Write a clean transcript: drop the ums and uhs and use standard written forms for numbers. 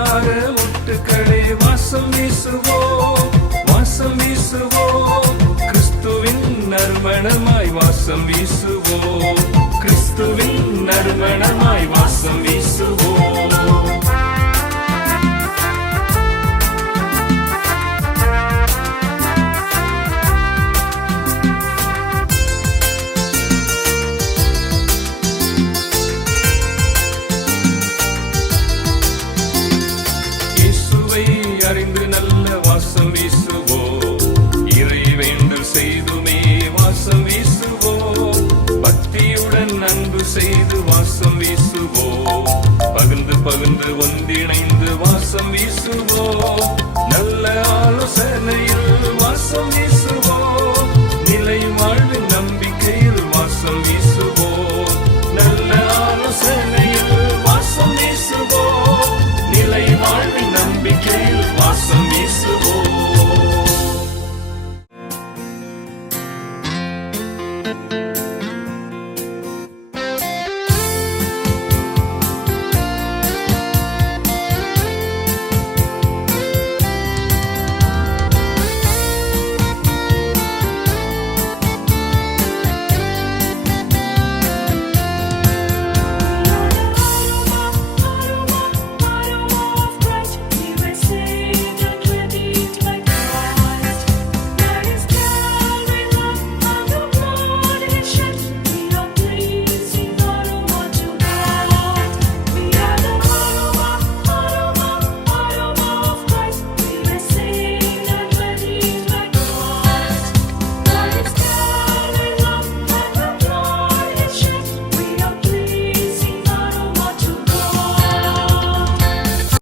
அலங்கார முட்டுக்களே வாசம் வீசுவோம், வாசம் வீசுவோம். கிறிஸ்துவின் நறுமணமாய் வாசம் வீசுவோம், கிறிஸ்துவின் நறுமணமாய் வாசம் வீசுவோம். அறிந்து நல்ல வாசம் வீசுவோம், இறை வேண்டல் செய்துமே வாசம் வீசுவோம். பக்தியுடன் அன்பு செய்து வாசம் வீசுவோம், பகிர்ந்து பகிர்ந்து ஒன்றிணைந்து வாசம் வீசுவோம். நல்ல ஆலோசனை